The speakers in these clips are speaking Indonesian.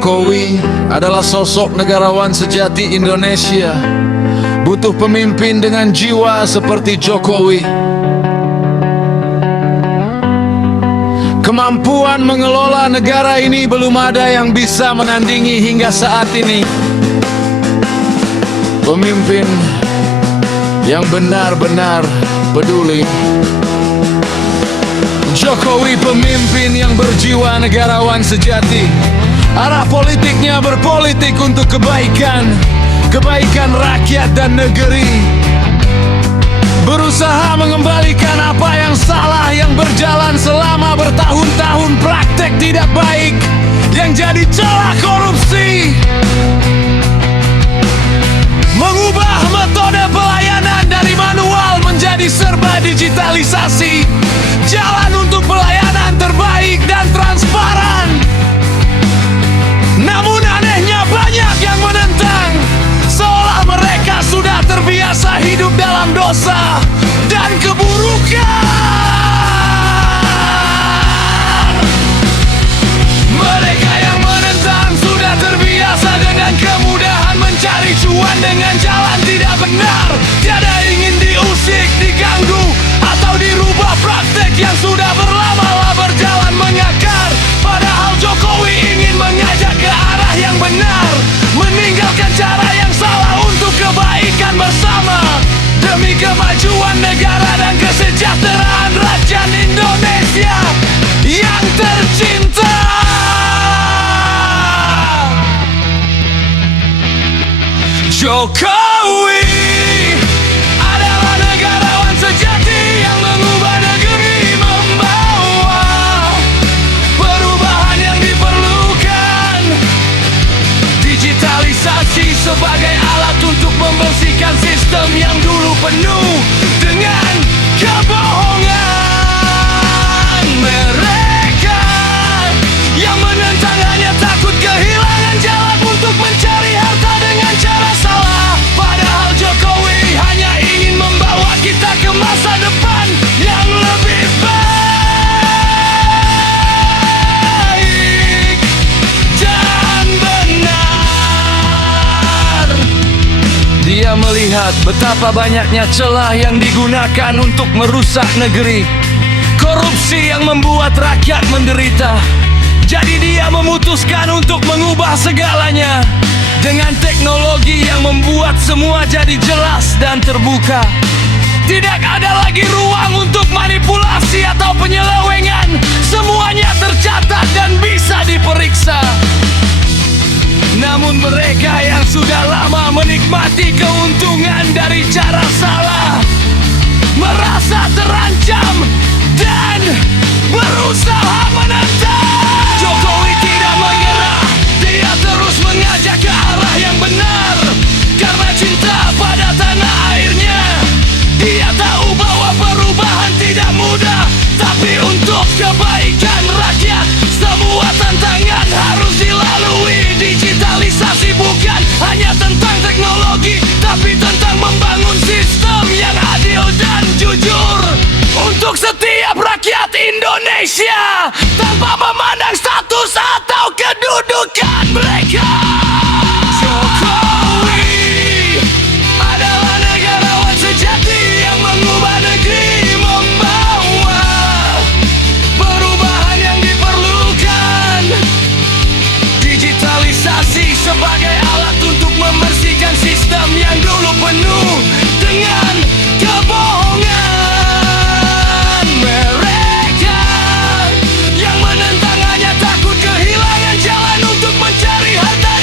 Jokowi adalah sosok negarawan sejati Indonesia. Butuh pemimpin dengan jiwa seperti Jokowi. Kemampuan mengelola negara ini belum ada yang bisa menandingi hingga saat ini. Pemimpin yang benar-benar peduli. Jokowi pemimpin yang berjiwa negarawan sejati. Arah politiknya berpolitik untuk kebaikan rakyat dan negeri. Berusaha mengembalikan apa yang salah, yang berjalan selama bertahun-tahun, praktek tidak baik yang jadi celah korupsi. Mengubah metode pelayanan dari manual menjadi serba digitalisasi. Jalan untuk pelayanan terbaik dan transparan. Namun anehnya banyak yang menentang, seolah mereka sudah terbiasa hidup dalam dosa dan keburukan. Mereka yang menentang sudah terbiasa dengan kemudahan mencari cuan dengan jalan tidak benar. Tiada ingin diusik, diganggu, atau dirubah praktek yang sudah berlama-lama berjalan mengakar. Padahal Jokowi ingin mengajak ke arah yang benar, meninggalkan cara yang salah untuk kebaikan bersama, demi kemajuan negara dan kesejahteraan rakyat Indonesia yang tercinta. Jokowi adalah negarawan sejati yang mengubah negeri, membawa perubahan yang diperlukan. Digitalisasi sebagai alat untuk membersihkan sistem yang dulu penuh dengan kebohongan. Mereka yang menentang hanya takut kehilangan jalan untuk mencari harta dengan cara salah. Padahal Jokowi hanya ingin membawa kita ke masa depan yang lebih baik dan benar. Dia melihat betapa banyaknya celah yang digunakan untuk merusak negeri. Korupsi yang membuat rakyat menderita. Jadi dia memutuskan untuk mengubah segalanya dengan teknologi yang membuat semua jadi jelas dan terbuka. Tidak ada lagi ruang untuk manipulasi atau penyelewengan. Semuanya tercatat dan bisa diperiksa. Namun mereka yang sudah lama menikmati keuntungan dari cara salah merasa terancam dan berusaha menentang. Jokowi tidak menyerah, dia terus mengajak ke arah yang benar. Karena cinta pada tanah airnya, dia tahu bahwa perubahan tidak mudah, tapi untuk kebaikan rakyat semua tantangan harus dilalui. Digitalisasi bukan hanya tentang teknologi, tapi tentang membangun sistem yang adil dan jujur untuk setiap rakyat Indonesia, tanpa memandang status atau kedudukan mereka. Jokowi adalah negarawan sejati yang mengubah negeri, membawa perubahan yang diperlukan. Digitalisasi sebagai alat untuk membersihkan sistem yang dulu penuh dengan kebohongan. Mereka yang menentang hanya takut kehilangan jalan untuk mencari harta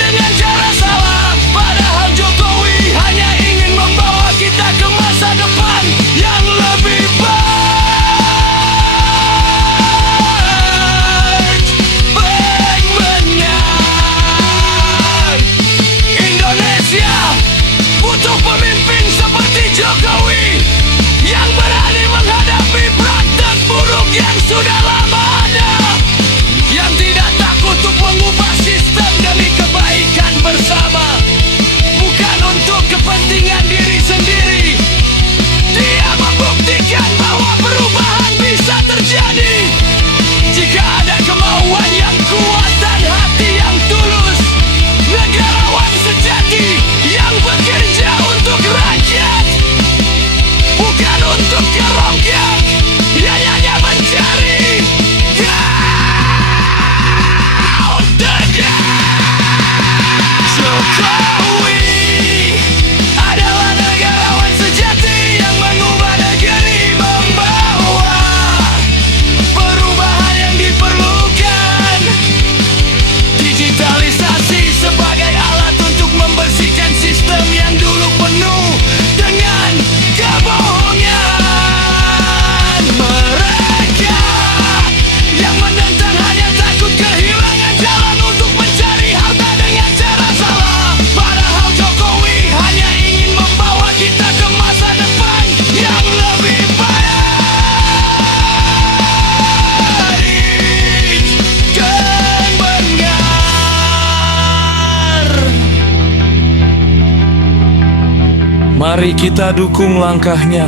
Mari kita dukung langkahnya,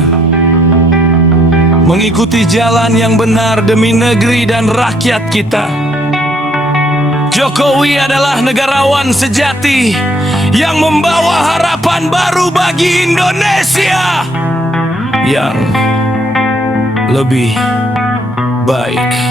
mengikuti jalan yang benar demi negeri dan rakyat kita. Jokowi adalah negarawan sejati yang membawa harapan baru bagi Indonesia yang lebih baik.